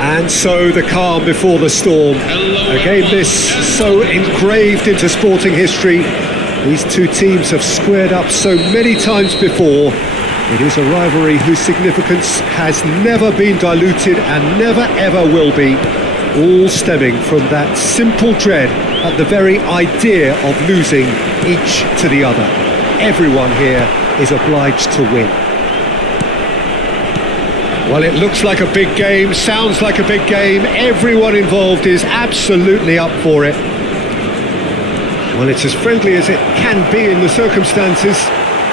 And so the calm before the storm. A game this so engraved into sporting history. These two teams have squared up so many times before. It is a rivalry whose significance has never been diluted and never ever will be. All stemming from that simple dread at the very idea of losing each to the other. Everyone here is obliged to win. Well, it looks like a big game, sounds like a big game. Everyone involved is absolutely up for it. Well, it's as friendly as it can be in the circumstances,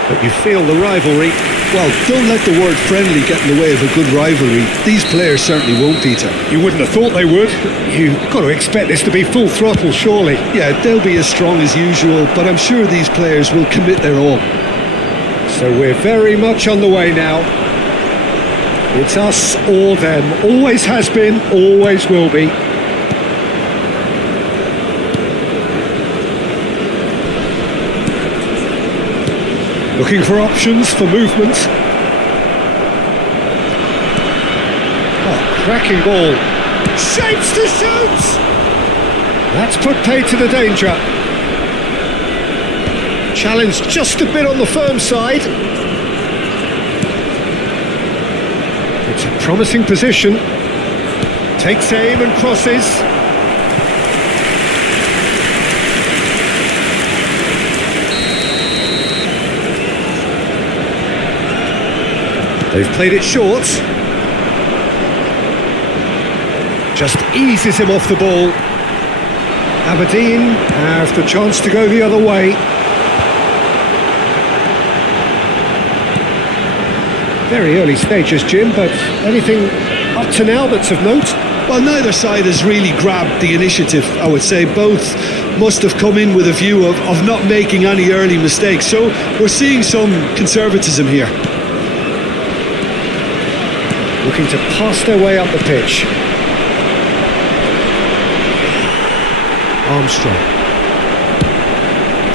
but you feel the rivalry. Well, don't let the word friendly get in the way of a good rivalry. These players certainly won't, Peter. You wouldn't have thought they would. You've got to expect this to be full throttle, surely. Yeah, they'll be as strong as usual, but I'm sure these players will commit their all. So we're very much on the way now. It's us or them. Always has been, always will be. Looking for options, for movement. Oh, cracking ball. Shapes to shoot! That's put paid to the danger. Challenge just a bit on the firm side. It's a promising position. Takes aim and crosses. They've played it short. Just eases him off the ball. Aberdeen have the chance to go the other way. Very early stages, Jim, but anything up to now that's of note? Well, neither side has really grabbed the initiative, I would say. Both must have come in with a view of not making any early mistakes. So we're seeing some conservatism here. Looking to pass their way up the pitch. Armstrong.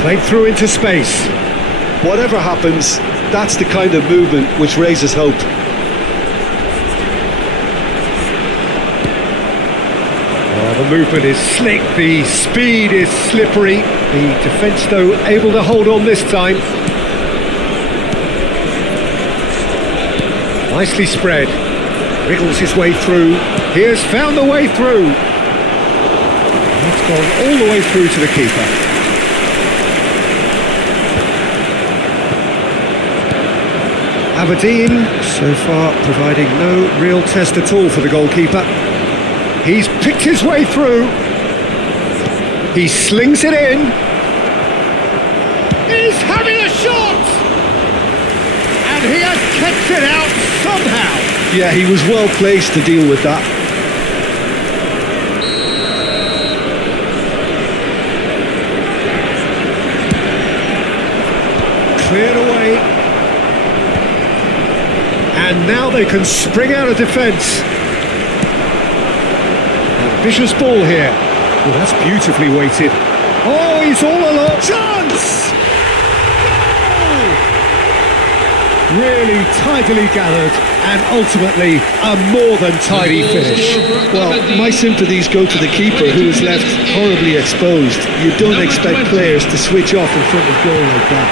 Played through into space. Whatever happens, that's the kind of movement which raises hope. Oh, the movement is slick, the speed is slippery. The defence, though, able to hold on this time. Nicely spread. Wriggles his way through. He has found the way through. That's gone all the way through to the keeper. Aberdeen, so far, providing no real test at all for the goalkeeper. He's picked his way through. He slings it in. He's having a shot! And he has kept it out somehow. Yeah, he was well placed to deal with that. Cleared away. And now they can spring out of defence. Ambitious ball here. Well, that's beautifully weighted. Oh, he's all alone. Chance! Goal! Really tidily gathered and ultimately a more than tidy finish. Well, my sympathies go to the keeper, who is left horribly exposed. You don't expect players to switch off in front of goal like that.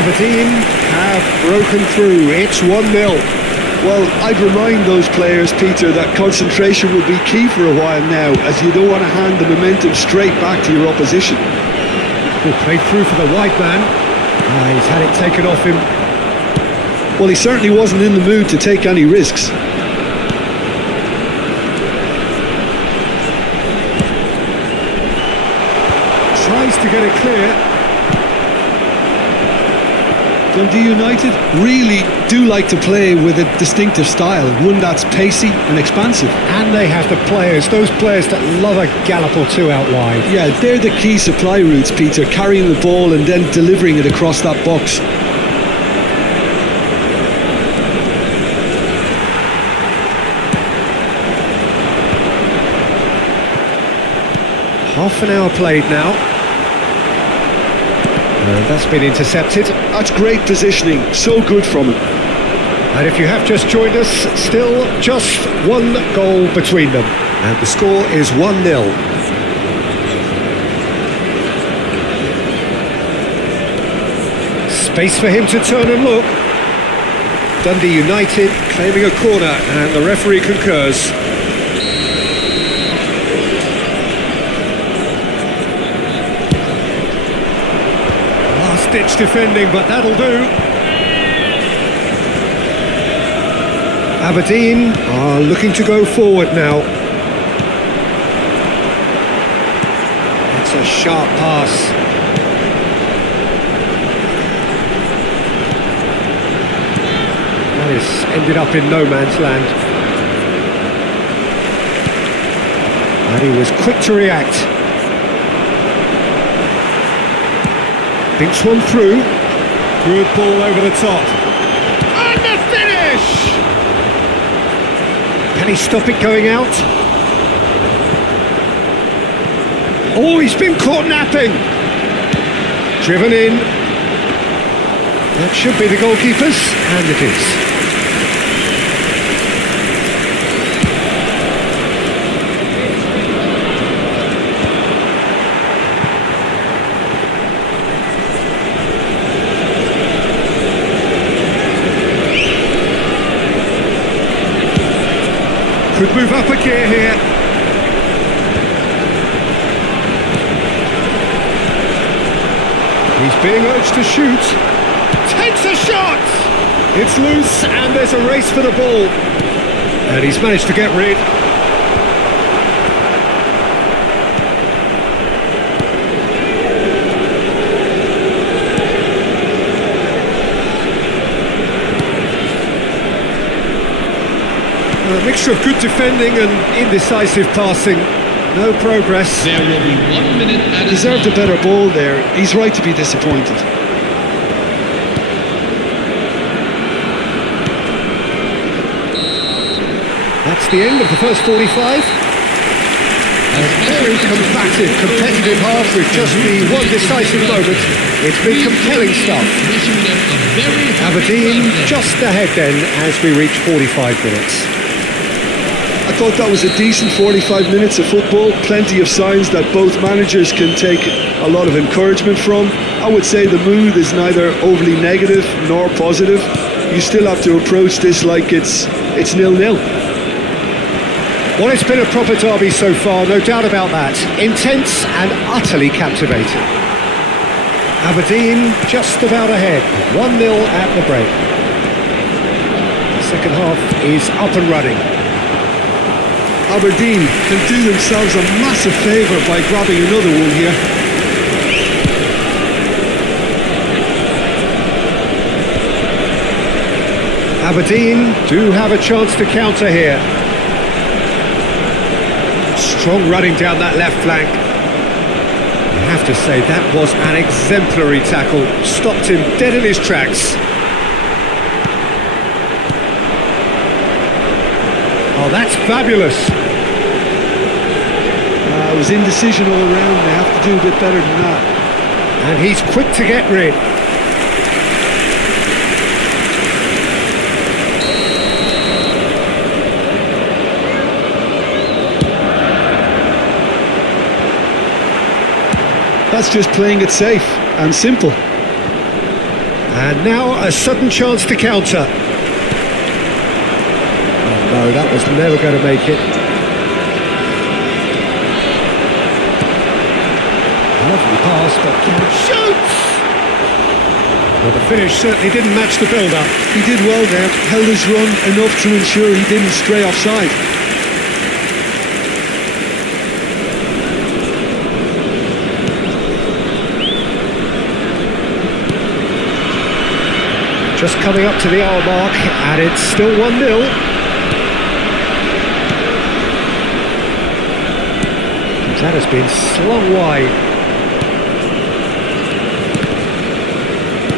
Aberdeen have broken through. It's 1-0. Well, I'd remind those players, Peter, that concentration will be key for a while now, as you don't want to hand the momentum straight back to your opposition. Well, played through for the wide man. He's had it taken off him. Well, he certainly wasn't in the mood to take any risks. Tries to get it clear. Dundee United really do like to play with a distinctive style, one that's pacey and expansive. And they have the players, those players that love a gallop or two out wide. Yeah, they're the key supply routes, Peter, carrying the ball and then delivering it across that box. Half an hour played now. That's been intercepted. That's great positioning, so good from him. And if you have just joined us, still just one goal between them. And the score is 1-0. Space for him to turn and look. Dundee United claiming a corner, and the referee concurs. Last-ditch defending, but that'll do. Aberdeen are looking to go forward now. It's a sharp pass. That has ended up in no man's land. And he was quick to react. Thinks one through. Good ball over the top. And the finish! Can he stop it going out? Oh, he's been caught napping. Driven in. That should be the goalkeeper's, and it is. Could move up a gear here. He's being urged to shoot. Takes a shot! It's loose and there's a race for the ball. And he's managed to get rid. A mixture of good defending and indecisive passing. No progress. There will be 1 minute at Deserved a better ball there. He's right to be disappointed. That's the end of the first 45. A very combative, competitive half with just the one decisive moment. It's been compelling stuff. Aberdeen just ahead then as we reach 45 minutes. I thought that was a decent 45 minutes of football. Plenty of signs that both managers can take a lot of encouragement from. I would say the mood is neither overly negative nor positive. You still have to approach this like it's 0-0. Well, it's been a proper derby so far, no doubt about that. Intense and utterly captivating. Aberdeen just about ahead, 1-0 at the break. The second half is up and running. Aberdeen can do themselves a massive favour by grabbing another one here. Aberdeen do have a chance to counter here. Strong running down that left flank. I have to say that was an exemplary tackle. Stopped him dead in his tracks. Oh, that's fabulous. It was indecision all around. They have to do a bit better than that. And he's quick to get rid. That's just playing it safe and simple. And now a sudden chance to counter. Oh no, that was never going to make it. Lovely pass, but shoots! Well, the finish certainly didn't match the build-up. He did well there, held his run enough to ensure he didn't stray offside. Just coming up to the hour mark, and it's still 1-0. That has been slung wide.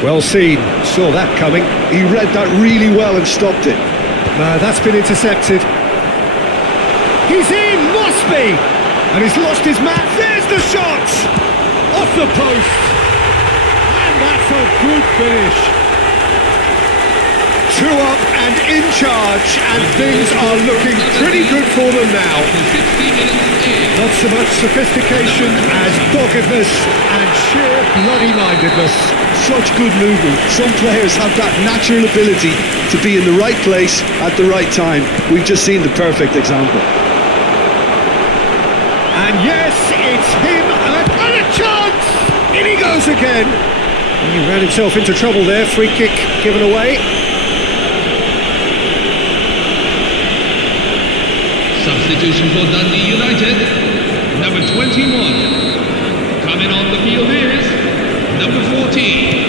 Well seen, saw that coming. He read that really well and stopped it. No, that's been intercepted. He's in, must be! And he's lost his man. There's the shot! Off the post! And that's a good finish. 2 up and in charge, and things are looking pretty good for them now. 60 minutes in. Not so much sophistication as doggedness and sheer bloody-mindedness. Such good movement. Some players have that natural ability to be in the right place at the right time. We've just seen the perfect example. And yes, it's him, and a chance! In he goes again. He ran himself into trouble there, free kick given away. Substitution for Dundee United. Number 21. Coming on the field is number 14.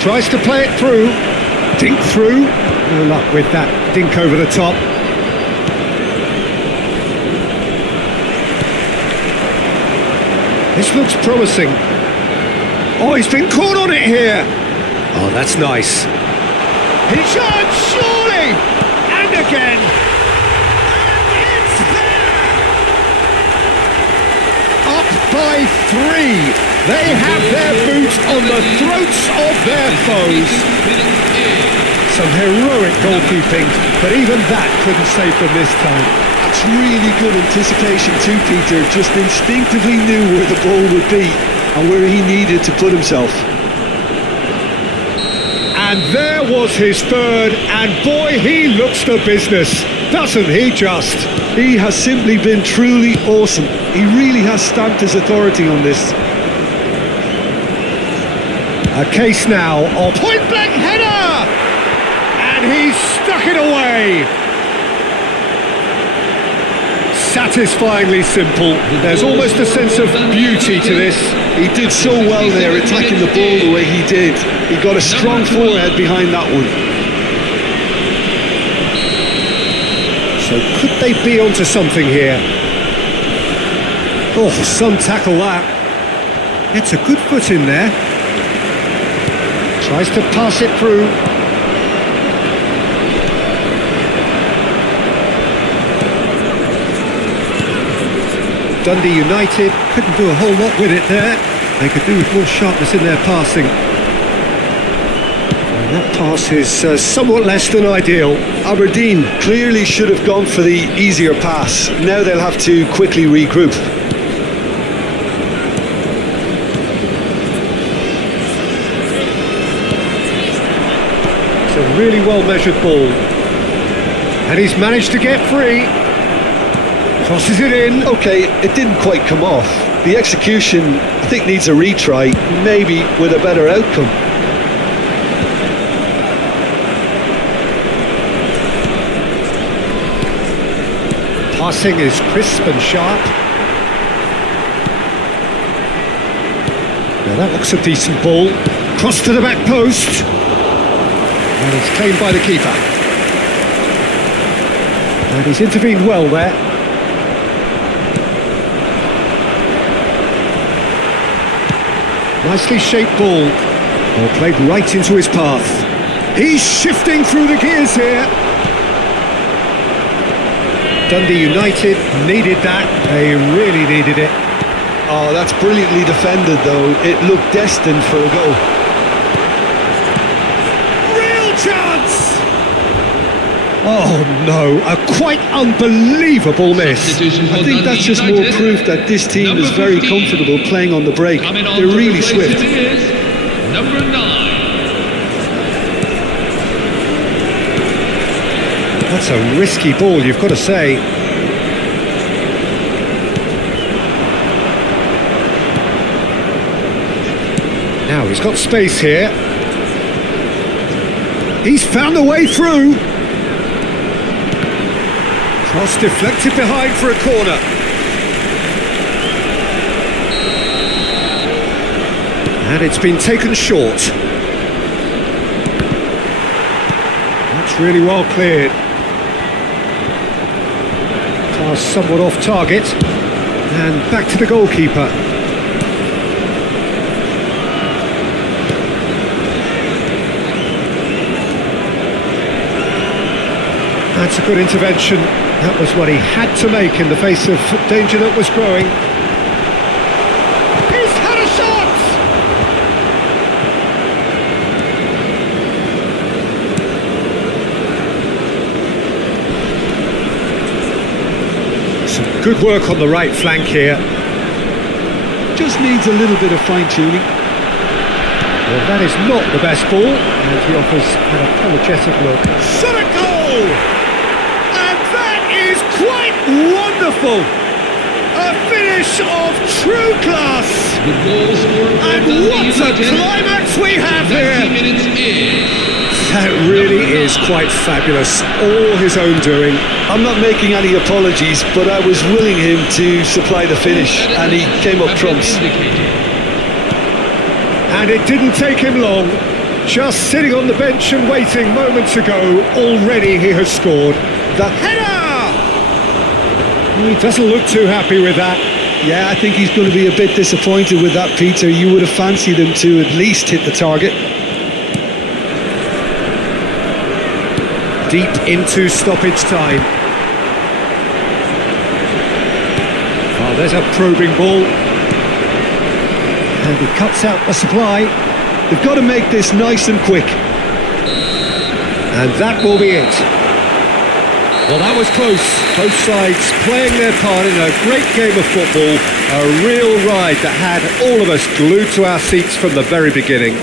Tries to play it through. Dink through. No luck with that dink over the top. This looks promising. Oh, he's been caught on it here. Oh, that's nice. He shot, surely! And again. And it's there! Up by 3. They have their boots on the throats of their foes. Some heroic goalkeeping, but even that couldn't save them this time. That's really good anticipation too, Peter. Just instinctively knew where the ball would be and where he needed to put himself. And there was his third, and boy, he looks the business, doesn't he just? He has simply been truly awesome. He really has stamped his authority on this. A case now of point-blank header! And he's stuck it away! Satisfyingly simple. There's almost a sense of beauty to this. He did so well there, attacking the ball the way he did. He got a strong forehead behind that one. So could they be onto something here? Oh, some tackle that. It's a good foot in there. Tries to pass it through. Dundee United couldn't do a whole lot with it there. They could do with more sharpness in their passing. And that pass is somewhat less than ideal. Aberdeen clearly should have gone for the easier pass. Now they'll have to quickly regroup. It's a really well-measured ball. And he's managed to get free. Crosses it in. Okay, it didn't quite come off. The execution, I think, needs a retry, maybe with a better outcome. Passing is crisp and sharp. Now that looks a decent ball. Cross to the back post. And it's claimed by the keeper. And he's intervened well there. Nicely shaped ball. Well played right into his path. He's shifting through the gears here. Dundee United needed that. They really needed it. Oh, that's brilliantly defended, though. It looked destined for a goal. Real chance! Oh no, a quite unbelievable miss. I think that's just more proof that this team is very comfortable playing on the break. They're really swift. Number 9. That's a risky ball, you've got to say. Now he's got space here. He's found a way through. Cross deflected behind for a corner. And it's been taken short. That's really well cleared. Pass somewhat off target. And back to the goalkeeper. That's a good intervention. That was what he had to make in the face of danger that was growing. Good work on the right flank here. Just needs a little bit of fine-tuning. Well, that is not the best ball, and he offers an apologetic look. Shot a goal! And that is quite wonderful! A finish of true class! The goal scorer for And Dundee what a United. climax we have 90 here! minutes in. That really is quite fabulous, all his own doing. I'm not making any apologies, but I was willing him to supply the finish, and he came up trumps. And it didn't take him long. Just sitting on the bench and waiting moments ago, already he has scored. The header! He doesn't look too happy with that. Yeah, I think he's going to be a bit disappointed with that, Peter. You would have fancied him to at least hit the target. Deep into stoppage time. Oh, there's a probing ball. And he cuts out the supply. They've got to make this nice and quick. And that will be it. Well, that was close. Both sides playing their part in a great game of football. A real ride that had all of us glued to our seats from the very beginning.